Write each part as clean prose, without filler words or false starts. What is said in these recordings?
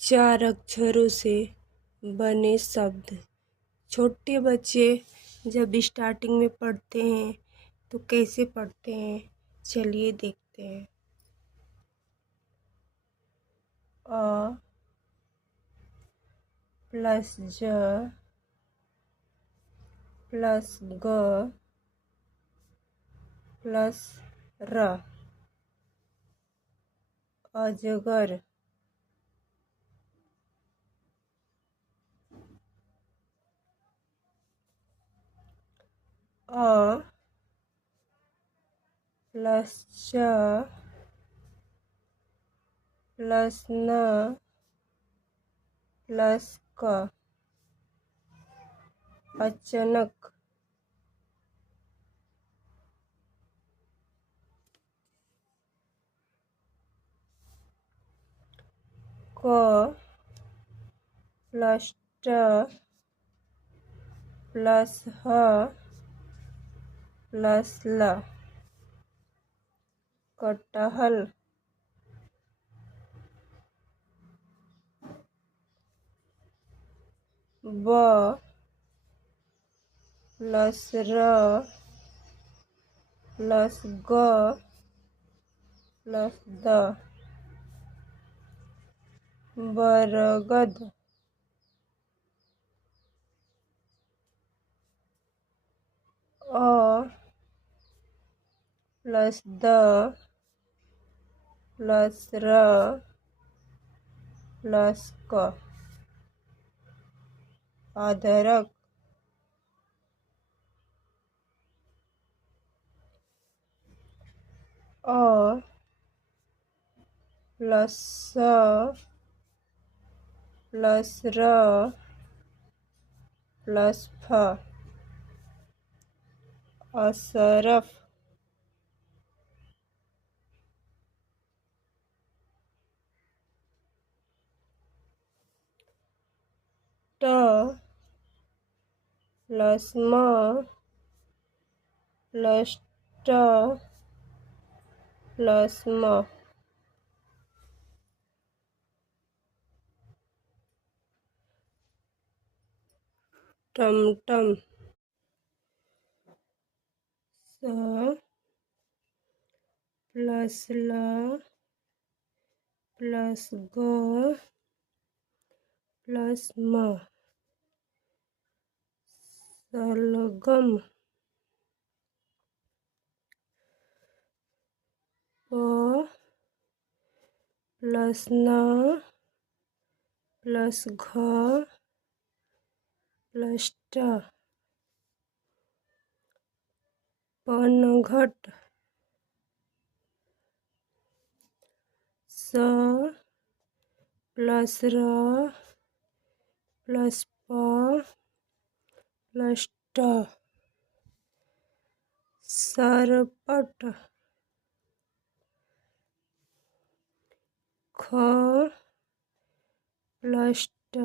चार अक्षरों से बने शब्द। छोटे बच्चे जब स्टार्टिंग में पढ़ते हैं तो कैसे पढ़ते हैं, चलिए देखते हैं। अ प्लस ज प्लस ग प्लस र, अजगर। अ प्लस च प्लस न प्लस क, अचानक। क प्लस ट प्लस ह प्लस ल, कटहल। ब प्लस र प्लस ग प्लस द, बरगद। अ प्लस द प्लस र प्लस क, अदरक। अ प्लस स प्लस र प्लस फ, अशरफ। ट प्लस म प्लस ट प्लस म, टमटम। स प्लस ल प्लस ग प्लस म, सलगम। प प्लस न प्लस घ प्लस ट, पनघट। स प्लस र प्लस प प्लस ट, सरपट। ख प्लस ट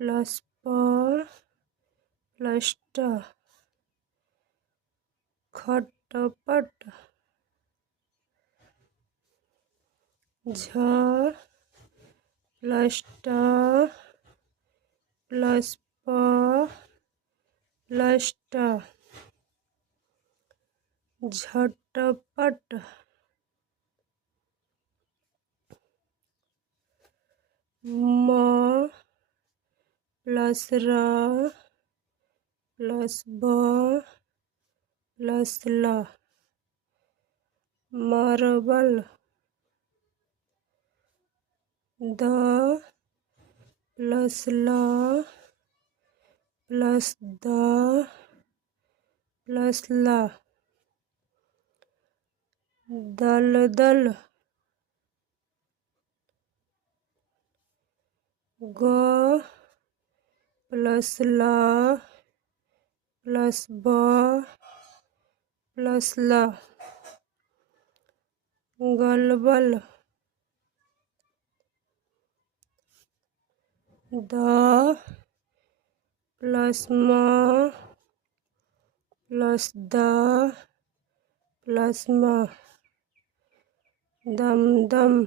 प्लस प प्लस ट, खटपट। झ प्लस ट प्लस प प्लस ट, झटपट। म प्लस र प्लस ब प्लस ल, मार्बल। द प्लस ल प्लस द प्लस ल, दलदल। ग प्लस ल प्लस ब प्लस ल, गलबल। द प्लस म प्लस द प्लस म, दमदम।